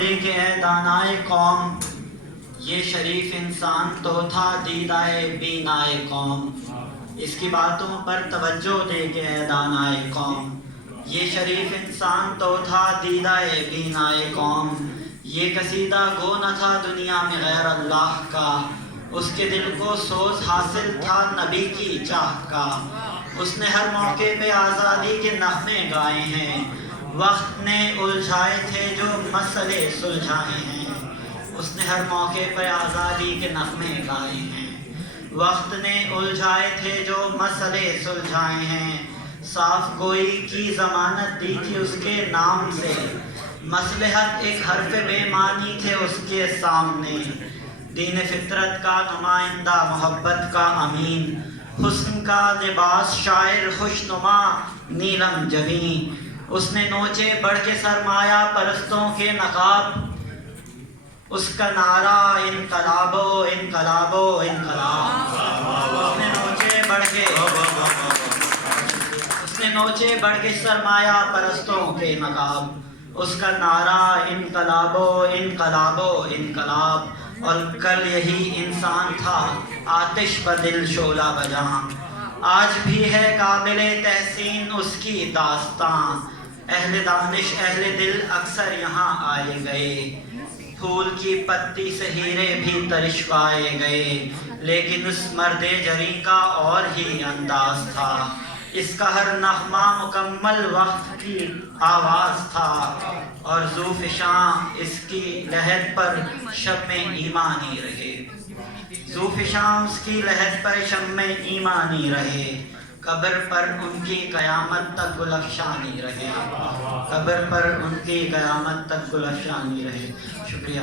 دیکھ اے دانائے قوم، یہ شریف انسان تو تھا دیدائے بینائے قوم۔ اس کی باتوں پر توجہ دے کے اے دانائے قوم، یہ شریف انسان تو تھا دیدائے بینائے قوم۔ یہ قصیدہ گو نہ تھا دنیا میں غیر اللہ کا، اس کے دل کو سوز حاصل تھا نبی کی چاہ کا۔ اس نے ہر موقع پہ آزادی کے نغمے گائے ہیں، وقت نے الجھائے تھے جو مسئلے سلجھائے ہیں۔ اس نے ہر موقع پر آزادی کے نغمے گائے ہیں، وقت نے الجھائے تھے جو مسئلے سلجھائے ہیں۔ صاف گوئی کی ضمانت دی تھی اس کے نام سے، مصلحت ایک حرف بے معنی تھے اس کے سامنے۔ دین فطرت کا نمائندہ، محبت کا امین، حسن کا لباس شاعر خوشنما نیلم جبیں۔ اس نے نوچے بڑھ کے سرمایہ پرستوں کے نقاب، اس کا نعرہ انقلابو انقلابو انقلاب۔ اس نے نوچے بڑھ کے سرمایہ پرستوں کے نقاب، اس کا نعرہ انقلابو انقلابو انقلاب۔ اور کل یہی انسان تھا آتش بدل شعلہ بجاں، آج بھی ہے قابل تحسین اس کی داستاں۔ اہل دانش اہل دل اکثر یہاں آئے گئے، پھول کی پتی سے ہیرے بھی ترشوائے گئے، لیکن اس مرد جری کا اور ہی انداز تھا، اس کا ہر نغمہ مکمل وقت کی آواز تھا، اور ذوفشاں اس کی لحد پر شمع ایمانی رہے، ذوفشاں اس کی لحد پر شمع ایمانی رہے، قبر پر ان کی قیامت تک گل افشانی رہے، قبر پر ان کی قیامت تک گل افشانی رہے۔ شکریہ۔